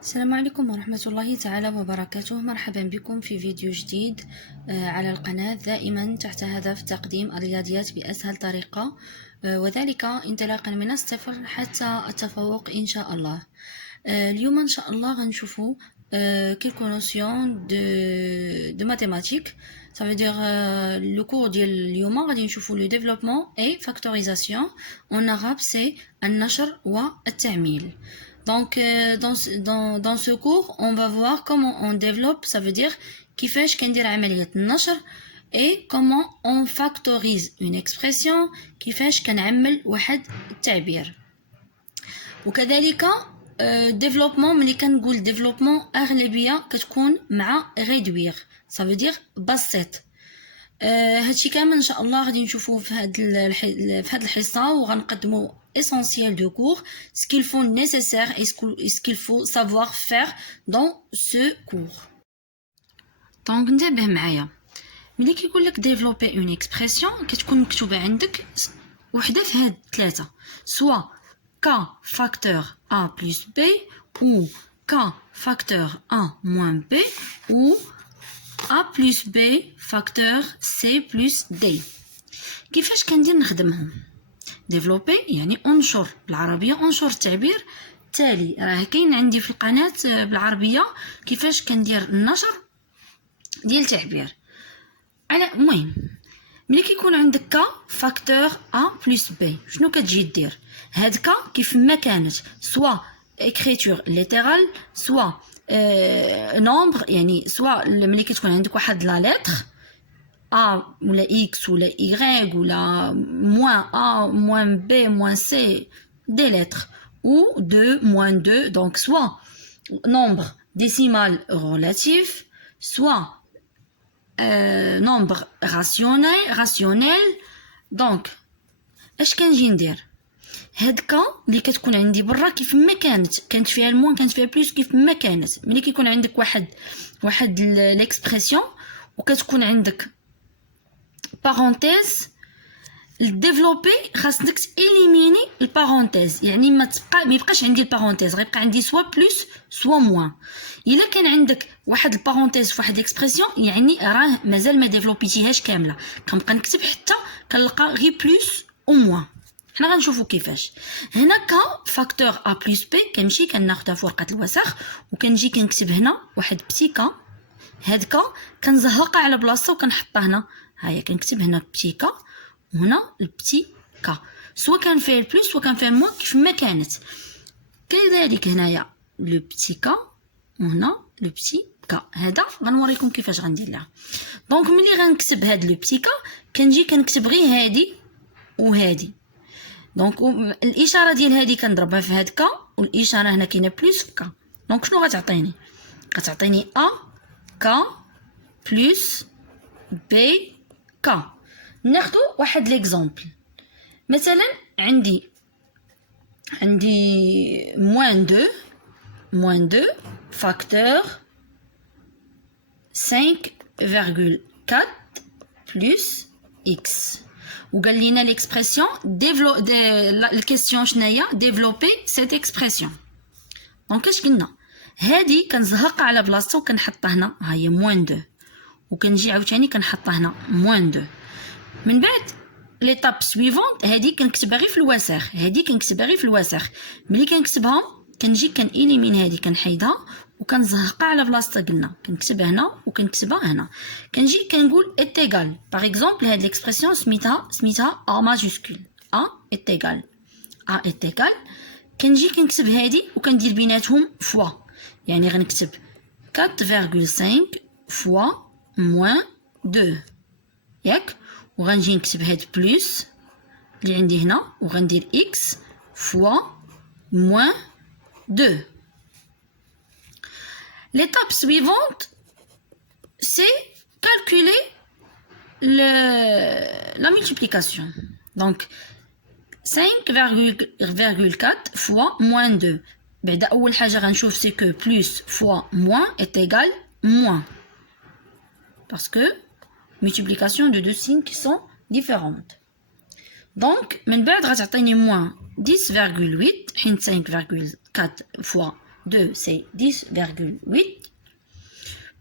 السلام عليكم ورحمة الله تعالى وبركاته. مرحبا بكم في فيديو جديد على القناة، دائما تحت هدف تقديم الرياضيات بأسهل طريقة، وذلك انطلاقا من الصفر حتى التفوق إن شاء الله. اليوم إن شاء الله غنشوفو quelques notions de mathématiques. Ça veut dire le cours ديال اليوم غادي نشوفو le développement et factorisation. En arabe c'est النشر والتعميل. Donc dans ce cours on va voir comment on développe, ça veut dire كيفاش كندير عملية النشر et comment on factorise une expression، كيفاش كنعمل واحد التعبير. وكذلك développement، ملي كنقول développement أغلبية كتكون مع réduire، ça veut dire بسيط. هادشي كامل ان شاء الله غادي نشوفوه في هاد الحصه، وغنقدموا essentiel de cours, ce qu'il faut nécessaire et ce qu'il faut savoir faire dans ce cours. Donc انتبه معايا، ملي كيقول لك développer une expression كتكون مكتوبه عندك وحده في هاد ثلاثه، soit k facteur a plus b ou k facteur a moins b ou a plus b facteur c plus d. كيفاش كندير نخدمهم؟ ديفلوبي يعني انشر، بالعربيه انشر التعبير. التالي راه كاين عندي في القناه بالعربيه كيفاش كندير النشر ديال التعبير. على المهم ملي كيكون عندك ك فاكتور ا بلس بي، شنو كتجي دير؟ هاد ك كيف ما كانت سوا écriture littérale سوا نومبر، يعني سوا ملي كتكون عندك واحد لا لتر A ولا X ولا Y ولا moins A moins B moins C des lettres ou 2 moins 2, donc soit nombre décimal relatif soit nombre rationnel. donc اش كنجي ندير؟ هاد كا اللي كتكون عندي برا كيف ما كانت فيها الموان كانت فيها بلوس كيف ما كانت. ملي كيكون عندك واحد ليكسبرسيون وكتكون عندك بارونتيز، الديفلوبي خاصك إليميني البارونتيز، يعني ما يبقاش عندي البارونتيز، غيبقى عندي سوا بلوس سوا موان. الا كان عندك واحد البارونتيز في واحد الاكسبرسيون يعني راه مازال ما ديفلوبيتيهاش كامله، كنبقى نكتب حتى كنلقى غير بلوس او موان. حنا غنشوفوا كيفاش. هنا ك فاكتور ا بلس بي كنمشي كناخذها في ورقه الوسخ وكنجي كنكتب هنا واحد بتي كا. هاد كا كنزهقها على بلاصه وكنحطها هنا، هيا كنكتب هنا بتي كا وهنا البتي كا، سواء كان فيه البلوس سواء كان فيه الموان كيف ما كانت. كذلك هنايا لو بتي كا وهنا لو بتي كا. هذا غنوريكم كيفاش غندير لها. دونك ملي غنكتب هاد لو بتي كا كنجي كنكتب غير هادي وهادي. دونك الاشاره ديال هادي كنضربها في هاد كا، والاشاره هنا كاينه بلوس في كا. دونك شنو غتعطيني؟ غتعطيني ا كا بلس بي كا. ناخذ واحد ليكزامبل، مثلا عندي moins 2 facteur 5,4 plus x. وقال لينا ليكسبرسيون الكيسيون شناهي؟ ديفلوبي سيت اكسبرسيون. دونك اش قلنا؟ هادي كنزهق على بلاصتها وكنحطها هنا، ها هي moins 2، وكنجي عاوتاني كنحطها هنا moins 2. من بعد ليطاب سويفونت هادي كنكتبها غير في الوسخ، ملي كنكتبها كنجي كنإليمين هادي كنحيدها وكنزهقها على بلاصتها. قلنا كنكتبها هنا وكنكتبها هنا، كنجي كنقول إتيغال. باغ اكزومبل هاد ليكسبرسيون سميتها ا ماجوسكول، ا إتيغال كنجي كنكتب هادي وكندير بيناتهم فوا، يعني غنكتب 4,5 فوا موان 2 ياك، وغنجي نكتب هاد بلوس اللي عندي هنا وغندير x فوا موان 2. l'étape suivante c'est calculer la multiplication. donc 5,4 fois moins 2. بعد اول حاجه غنشوف سي كو بلوس فوا موان est égal moins, parce que multiplication de deux signes qui sont différentes. donc من بعد غتعطيني moins 10,8 حين 5,4 fois 2 c'est 10,8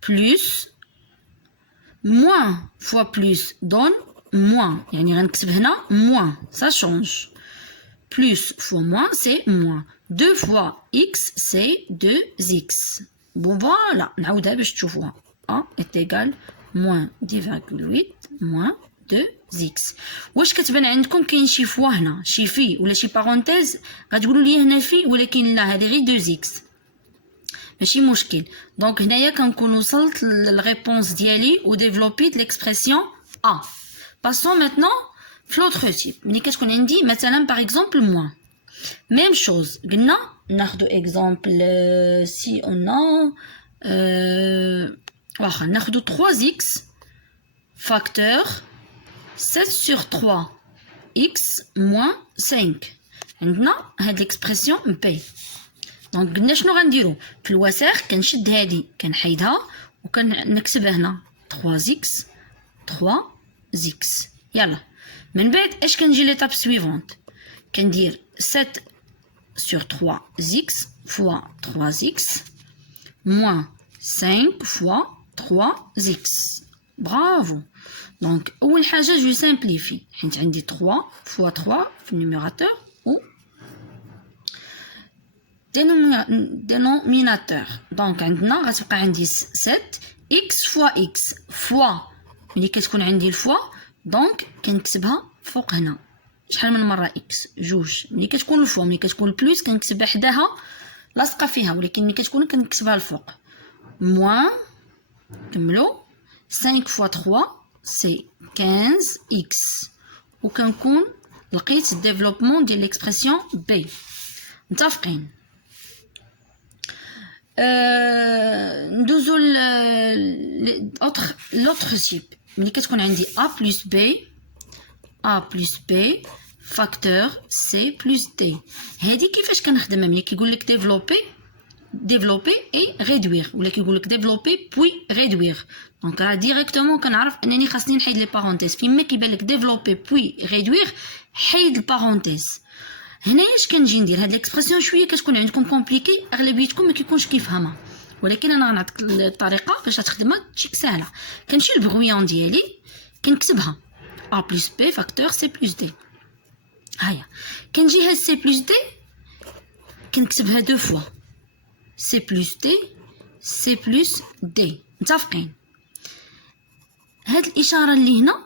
plus moins fois plus donne moins يعني غنكتب هنا moins ça change plus fois moins c'est moins 2 fois x c'est 2x bon voilà نعاودها باش تشوفوها a est égal moins 10,8 moins 2x واش كتبان عندكم كاين شي فوا هنا شي في ولا شي بارونتيز غتقولوا لي هنا في ولكن لا هذه غير 2x ماشي مشكل دونك هنايا كنكون وصلت للريبونس ديالي و ديفلوبيت ليكسبرسيون a passons maintenant في l'autre type ملي كتكون عندي مثلا par exemple moins même chose قلنا ناخذ exemple si on a واخا ناخذ 3x facteur 7 sur 3 x moins 5 عندنا هاد l'expression b دونك قلنا شنو غنديرو في الوساخ كنشد هادي كنحيدها وكنكتبها هنا 3x 3x يلا من بعد اش كنجي ليطاب سويفونت كندير 7 sur 3x fois 3x moins 5 fois 3x bravo دونك اول حاجه جو سامبليفي حيت عندي 3 fois 3 في النيميراتور و dénominateur دونك عندنا غتبقى عندي 7 x fois x fois ملي كتكون عندي الفوا دونك كنكتبها فوق هنا شحال من مره x جوج ملي كتكون الفوا ملي كتكون البلوس كنكتبها حداها لاصقه فيها ولكن ملي كتكون كنكتبها الفوق موان كملوا 5 fois 3 c'est 15x وكنكون لقيت الديفلوبمون ديال ليكسبرسيون b متفقين ندوزو l'autre type ملي كتكون عندي a plus b facteur c plus d هادي كيفاش كنخدمها ملي كيقول لك développer et réduire ولا كيقول لك développer puis réduire دونك راه ديريكتومون كنعرف انني خاصني نحيد لي بارونتيز فيما كيبان لك développer puis réduire حيد البارونتيز هنايا اش كنجي ندير هاد ليكسبرسيون شويه كتكون عندكم كومبليكي اغلبيتكم ما كيكونش كيفهمها ولكن انا غنعطيك الطريقه باش تخدمها تجيك سهله كنمشي للبغويون ديالي كنكتبها a plus b facteur c plus d هيا كنجي هاد c plus d كنكتبها دو فوا c plus d c plus d متفقين هاد الاشاره اللي هنا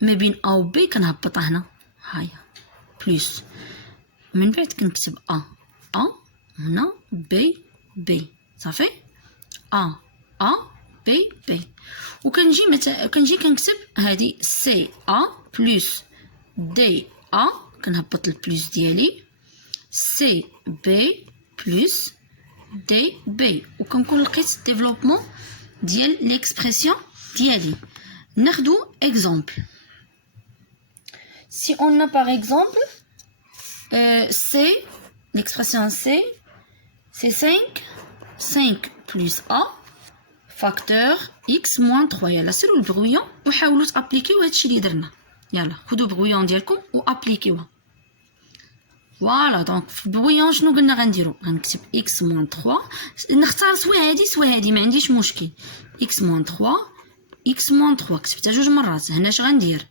ما بين a و b كنهبطها هنا هيا بلس من بعد كنكتب a هنا b صافي a b وكنجي كنجي كنكتب هذه c a بلس d a كنهبط البلس ديالي c b بلس d b وكنكون لقيت الديفلوبمون ديال ليكسبرسيون ديالي ناخدو اكزامبل si on a par exemple c l'expression c c'est 5 plus a facteur x moins 3 يلا سيروا البغويون وحاولوا تابليكيو هادشي اللي درنا يلا خذوا البغويون ديالكم وابليكيوها فوالا دونك في البغويون شنو قلنا غنديرو غنكتب x moins 3 نختار سوا هادي ما عنديش مشكل x moins 3 x moins 3 كتبتها جوج مرات هنا اش غندير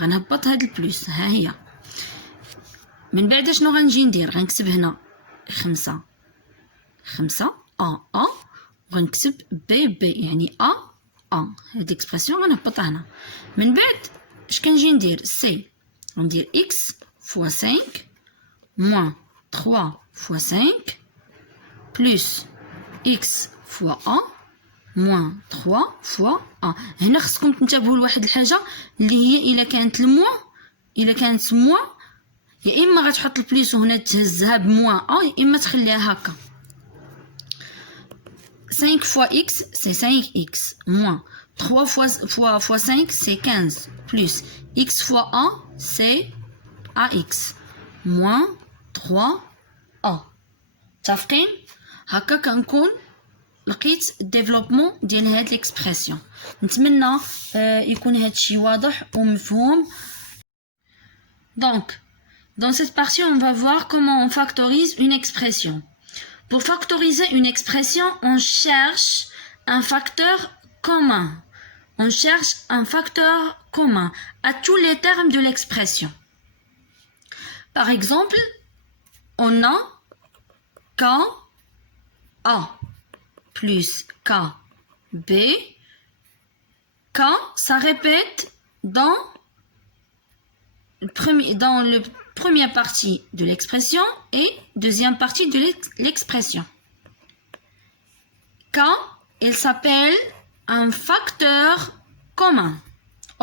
غنهبط هاد البلوس ها هي من بعد شنو غنجي ندير غنكتب هنا 5 a وغنكتب b يعني a هاد اكسبرسيون غنهبطها هنا من بعد اش كنجي ندير c غندير x fois 5 moins 3 fois 5 plus x fois a moins 3 fois a هنا خصكم تنتبهوا لواحد الحاجه اللي هي الا كانت موان يا اما غتحط البليس وهنا تهزها بموان ا يا اما تخليها هكا 5 fois x c'est 5x moins 3 fois 5 c'est 15 plus x fois a c'est ax moins 3a متفقين هكا كنكون لقيت الديفلوبمون ديال هاد ليكسبرسيون نتمنى يكون هادشي واضح ومفهوم donc dans cette partie on va voir comment on factorise une expression Pour factoriser une expression, on cherche un facteur commun. On cherche un facteur commun à tous les termes de l'expression. Par exemple, on a K A plus K B. K, ça répète dans la première partie de l'expression et deuxième partie de l'expression. K, il s'appelle un facteur commun.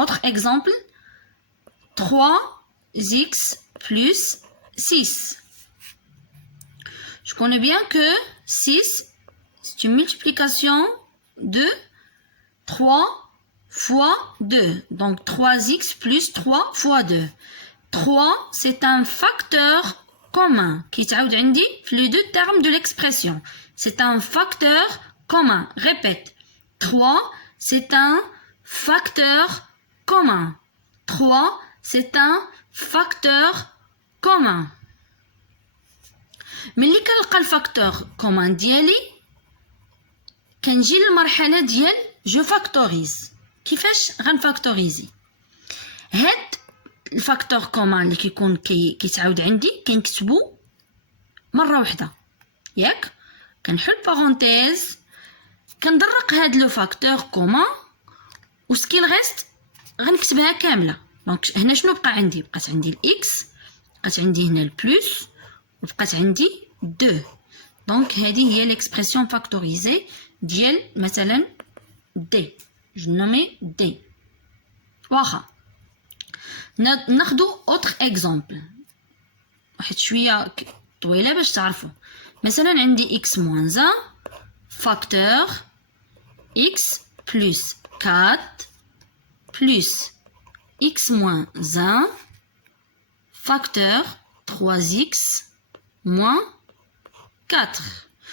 Autre exemple, 3x plus 6. Je connais bien que 6, c'est une multiplication de 3 fois 2. Donc 3x plus 3 fois 2. 3, c'est un facteur commun qui تعاود عندي في les deux termes de l'expression. C'est un facteur commun. Répète. 3, c'est un facteur commun. 3, c'est un facteur commun. ملي كنلقى الفاكتور كومان ديالي كنجي للمرحله ديال جو فاكتوريز. كيفاش غنفاكتوريزي؟ هاد الفاكتور كومان اللي كيكون كيتعاود عندي كنكتبو مره واحده، ياك؟ كنحل بارونتيز، كندرق هاد لو فاكتور كومان وسكيل غيست غنكتبها كامله. دونك هنا شنو بقى عندي؟ بقات عندي الاكس، بقات عندي هنا البلس، وبقات عندي 2. دونك هذه هي ليكسبرسيون فاكتوريزي ديال مثلا دي. Je nomme D. واخا ناخدو اوتر اكزامبل واحد شويه طويله باش تعرفوا. مثلا عندي x moins 1 فاكتور x plus 4 plus x moins 1 فاكتور 3x moins 4.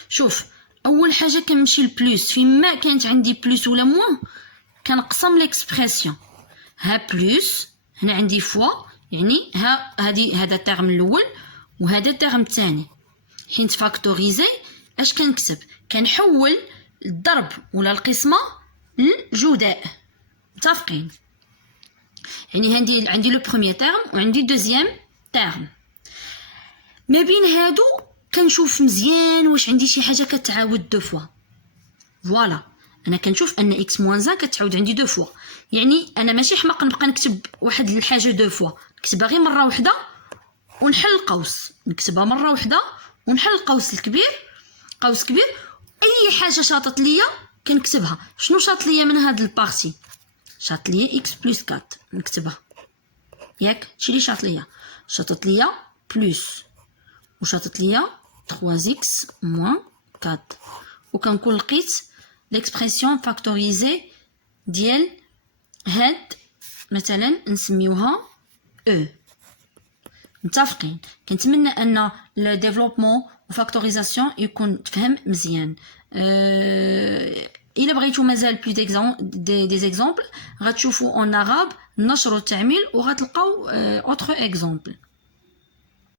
شوف اول حاجه كنمشي لبلوس، فين ما كانت عندي بلوس ولا موان كنقسم ليكسبرسيون. ها بلوس هنا عندي فوا، يعني هذا الترم الاول وهذا الترم الثاني. حين تفاكتوريزي اش كنكتب؟ كنحول الضرب ولا القسمه للجداء. متفقين؟ يعني عندي لو بروميير ترم وعندي دوزيام ترم. ما بين هادو كنشوف مزيان واش عندي شي حاجه كتعاود دو فوا. فوالا انا كنشوف ان اكس موان 1 كتعاود عندي دو فوا، يعني انا ماشي حماق نبقى نكتب واحد الحاجه دو فوا، نكتبها غير مره واحده ونحل القوس. نكتبها مره واحده ونحل القوس الكبير، قوس كبير. اي حاجه شاطت ليا كنكتبها. شنو شاط ليا من هاد البارتي؟ شاط ليا اكس بلس 4 نكتبها، ياك؟ هادشي اللي شاط ليا. شاطت ليا بلس وشاطت ليا 3x moins 4 وكنكون لقيت ليكسبرسيون فاكتوريزي ديال هاد مثلا نسميوها او. متفقين؟ كنتمنى ان لو ديفلوبمون وفاكتوريزاسيون يكون تفهم مزيان. الا بغيتو مازال بلو دي زيكزامبل غتشوفوا اون عرب نشروا التعميل وغتلقاو اوتر اكزامبل.